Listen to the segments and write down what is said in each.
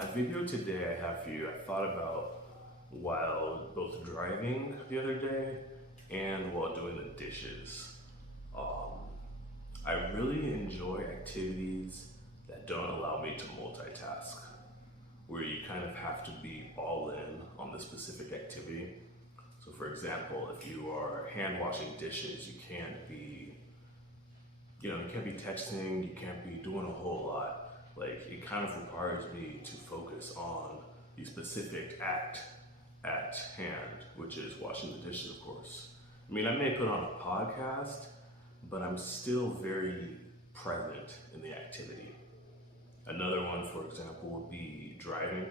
My video today I have for you, I thought about while both driving the other day and while doing the dishes. I really enjoy activities that don't allow me to multitask, where you kind of have to be all in on the specific activity. So for example, if you are hand washing dishes, you can't be texting, you can't be doing a whole lot. Like, it kind of requires me to focus on the specific act at hand, which is washing the dishes, of course. I mean, I may put on a podcast, but I'm still very present in the activity. Another one, for example, would be driving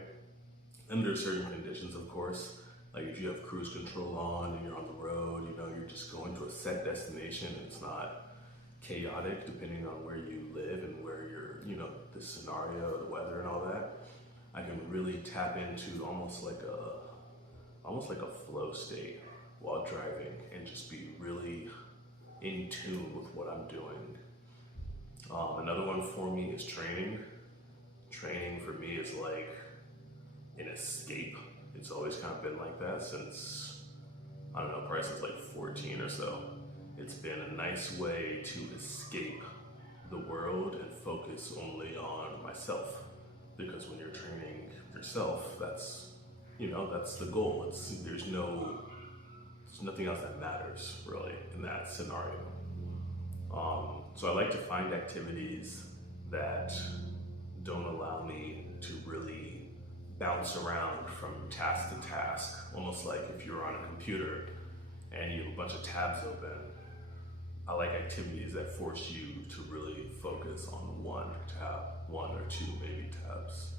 under certain conditions, of course. Like if you have cruise control on and you're on the road, you're just going to a set destination. It's not chaotic depending on where you live and where the scenario, the weather and all that. I can really tap into almost like a flow state while driving and just be really in tune with what I'm doing. Another one for me is training. Training for me is like an escape. It's always kind of been like that since, I don't know, probably since like 14 or so. It's been a nice way to escape the world and focus only on myself. Because when you're training yourself, that's the goal. There's nothing else that matters really in that scenario. So I like to find activities that don't allow me to really bounce around from task to task, almost like if you're on a computer and you have a bunch of tabs open. I like activities that force you to really focus on one tab, one or two maybe tabs.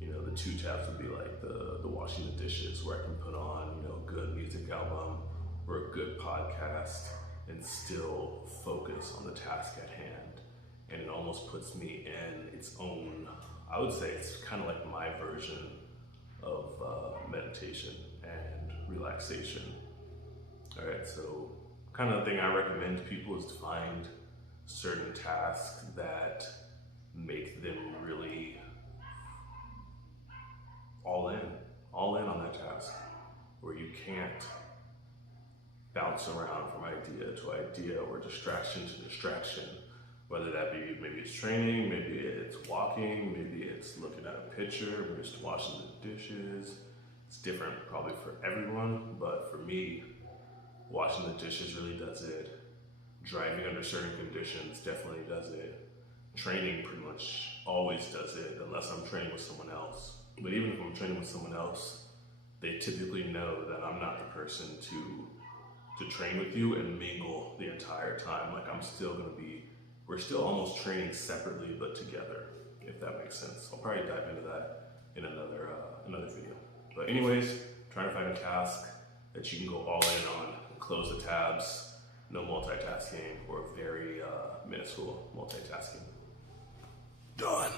The two tabs would be like the washing the dishes, where I can put on a good music album or a good podcast and still focus on the task at hand. And it almost puts me in its own, I would say it's kind of like my version of meditation and relaxation. All right, so kind of the thing I recommend to people is to find certain tasks that make them really all in on that task, where you can't bounce around from idea to idea or distraction to distraction, whether that be maybe it's training, maybe it's walking, maybe it's looking at a picture, maybe it's washing the dishes. It's different probably for everyone, but for me, washing the dishes really does it. Driving under certain conditions definitely does it. Training pretty much always does it, unless I'm training with someone else. But even if I'm training with someone else, they typically know that I'm not the person to train with you and mingle the entire time. Like we're still almost training separately but together, if that makes sense. I'll probably dive into that in another video. But anyways, trying to find a task that you can go all in on, close the tabs, no multitasking, or very minuscule multitasking. Done.